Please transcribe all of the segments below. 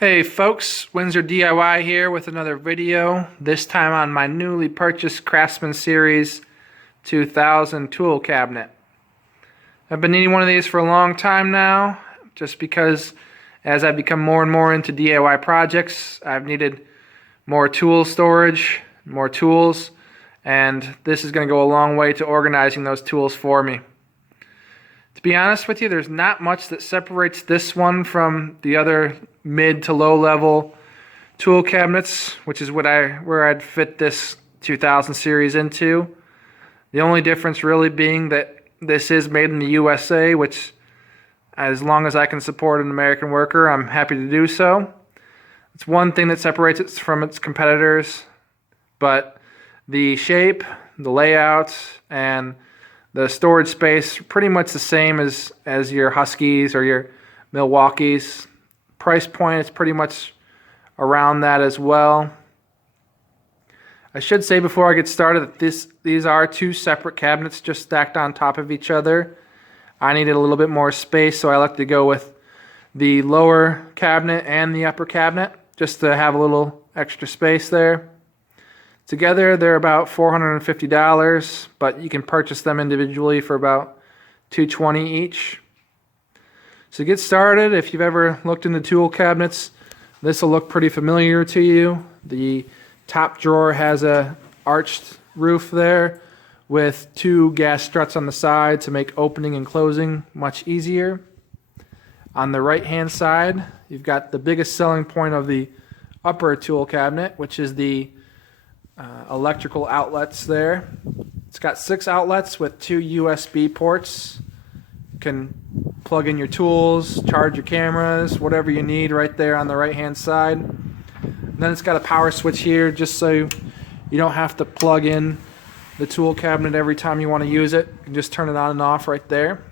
Hey folks, Windsor DIY here with another video, this time on my newly purchased Craftsman Series 2000 tool cabinet. I've been needing one of these for a long time now, just because as I've become more and more into DIY projects, I've needed more tool storage, more tools, and this is going to go a long way to organizing those tools for me. To be honest with you, there's not much that separates this one from the other mid to low level tool cabinets, which is where I'd fit this 2000 series into. The only difference really being that this is made in the USA, which as long as I can support an American worker, I'm happy to do so. It's one thing that separates it from its competitors, but the shape, the layout, and the storage space pretty much the same as your Huskies or your Milwaukees. Price point is pretty much around that as well. I should say before I get started that these are two separate cabinets just stacked on top of each other. I needed a little bit more space, so I like to go with the lower cabinet and the upper cabinet just to have a little extra space there. Together they're about $450, but you can purchase them individually for about $220 each. So to get started, if you've ever looked into tool cabinets, this will look pretty familiar to you. The top drawer has a arched roof there with two gas struts on the side to make opening and closing much easier. On the right hand side, you've got the biggest selling point of the upper tool cabinet, which is the electrical outlets there. It's got 6 outlets with 2 USB ports. You can plug in your tools, charge your cameras, whatever you need right there on the right hand side. And then it's got a power switch here just so you don't have to plug in the tool cabinet every time you want to use it. You can just turn it on and off right there.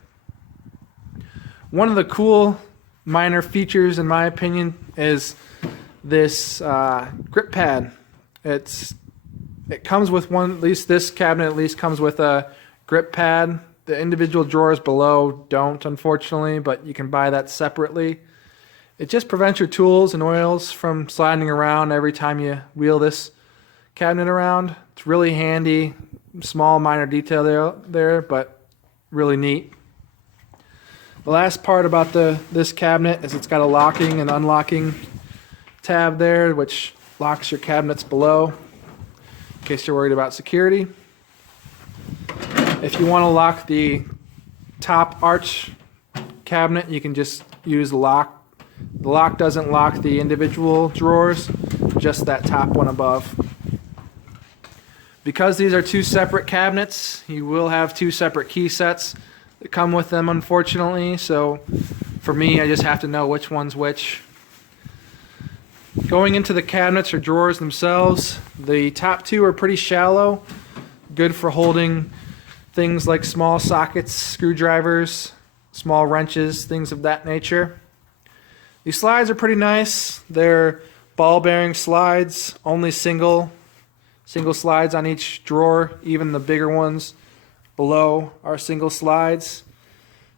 One of the cool minor features in my opinion is this grip pad. It comes with one, at least this cabinet at least comes with a grip pad. The individual drawers below don't, unfortunately, but you can buy that separately. It just prevents your tools and oils from sliding around every time you wheel this cabinet around. It's really handy, small minor detail there, but really neat. The last part about this cabinet is it's got a locking and unlocking tab there, which locks your cabinets below in case you're worried about security. If you want to lock the top arch cabinet, you can just use the lock. The lock doesn't lock the individual drawers, just that top one above. Because these are two separate cabinets, you will have 2 separate key sets that come with them, unfortunately. So for me, I just have to know which one's which. Going into the cabinets or drawers themselves, the top 2 are pretty shallow, good for holding things like small sockets, screwdrivers, small wrenches, things of that nature. These slides are pretty nice. They're ball bearing slides, only single slides on each drawer. Even the bigger ones below are single slides.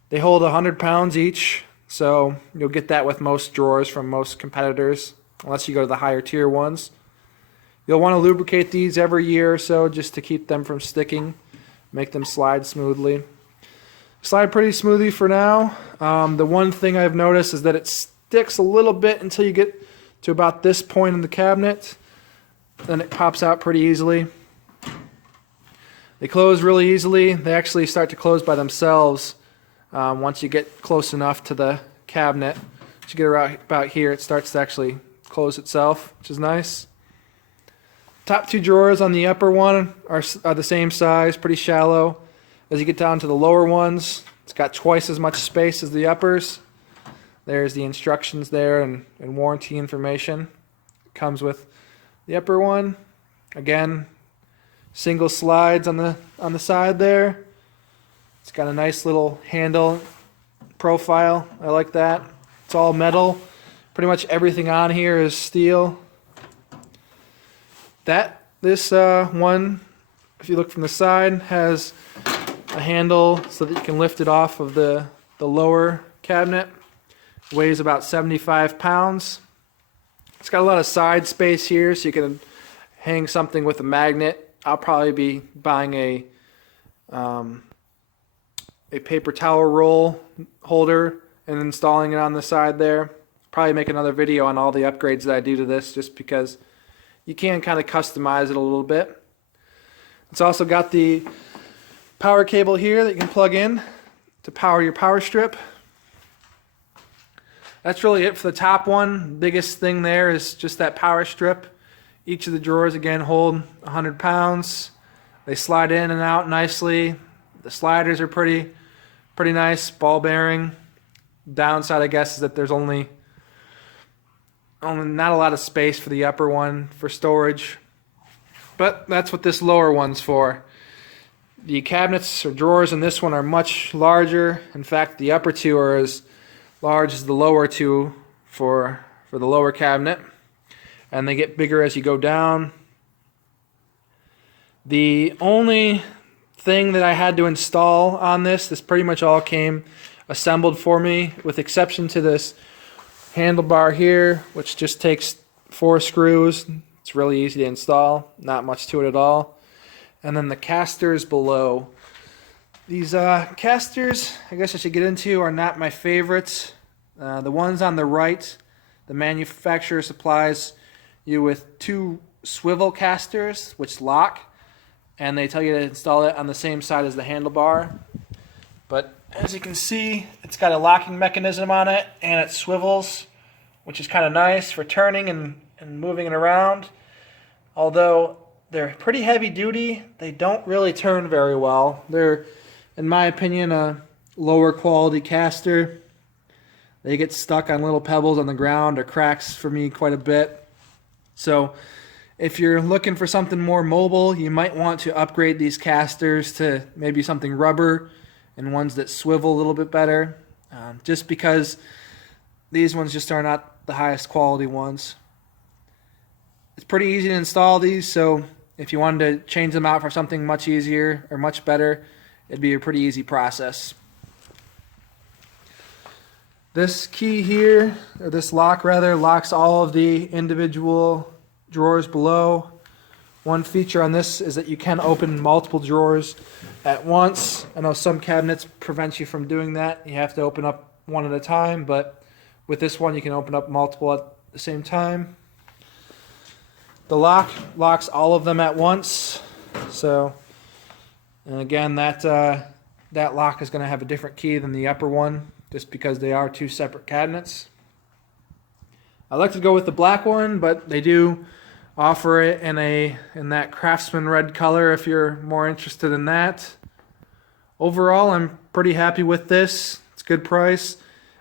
They hold 100 pounds each, so you'll get that with most drawers from most competitors, unless you go to the higher tier ones. You'll want to lubricate these every year or so just to keep them from sticking, make them slide smoothly. Slide pretty smoothly for now. The one thing I've noticed is that it sticks a little bit until you get to about this point in the cabinet. Then it pops out pretty easily. They close really easily. They actually start to close by themselves once you get close enough to the cabinet. Once you get around about here, it starts to actually close itself, which is nice. Top 2 drawers on the upper one are the same size, pretty shallow. As you get down to the lower ones, it's got twice as much space as the uppers. There's the instructions there and warranty information. It comes with the upper one. Again, single slides on the side there. It's got a nice little handle profile. I like that. It's all metal. Pretty much everything on here is steel. This one, if you look from the side, has a handle so that you can lift it off of the lower cabinet. Weighs about 75 pounds. It's got a lot of side space here, so you can hang something with a magnet. I'll probably be buying a paper towel roll holder and installing it on the side there. Probably make another video on all the upgrades that I do to this, just because you can kind of customize it a little bit. It's also got the power cable here that you can plug in to power your power strip. That's really it for the top one. Biggest thing there is just that power strip. Each of the drawers again hold 100 pounds. They slide in and out nicely. The sliders are pretty nice, ball bearing. Downside, I guess, is that there's only not a lot of space for the upper one for storage. But that's what this lower one's for. The cabinets or drawers in this one are much larger. In fact, the upper two are as large as the lower two for the lower cabinet. And they get bigger as you go down. The only thing that I had to install on this pretty much all came assembled for me, with exception to this handlebar here, which just takes 4 screws. It's really easy to install, not much to it at all. And then the casters below. These casters, I guess I should get into, are not my favorites. The ones on the right, the manufacturer supplies you with 2 swivel casters which lock, and they tell you to install it on the same side as the handlebar. But as you can see, it's got a locking mechanism on it, and it swivels, which is kind of nice for turning and moving it around. Although they're pretty heavy duty, they don't really turn very well. They're, in my opinion, a lower quality caster. They get stuck on little pebbles on the ground or cracks for me quite a bit. So if you're looking for something more mobile, you might want to upgrade these casters to maybe something rubber and ones that swivel a little bit better, just because these ones just are not the highest quality ones. It's pretty easy to install these, so if you wanted to change them out for something much easier or much better, it'd be a pretty easy process. This key here, or this lock rather, locks all of the individual drawers below. One feature on this is that you can open multiple drawers at once. I know some cabinets prevent you from doing that. You have to open up one at a time, but with this one you can open up multiple at the same time. The lock locks all of them at once. So, and again, that lock is going to have a different key than the upper one, just because they are 2 separate cabinets. I like to go with the black one, but they do offer it in that Craftsman red color if you're more interested in that. Overall, I'm pretty happy with this. It's a good price.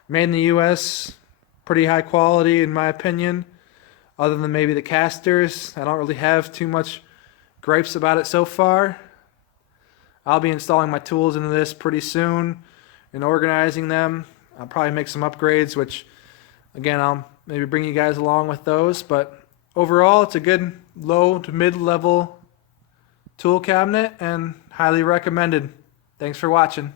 Made in the US, pretty high quality in my opinion. Other than maybe the casters, I don't really have too much gripes about it so far. I'll be installing my tools into this pretty soon and organizing them. I'll probably make some upgrades, which again, I'll maybe bring you guys along with those. But overall, it's a good low to mid-level tool cabinet and highly recommended. Thanks for watching.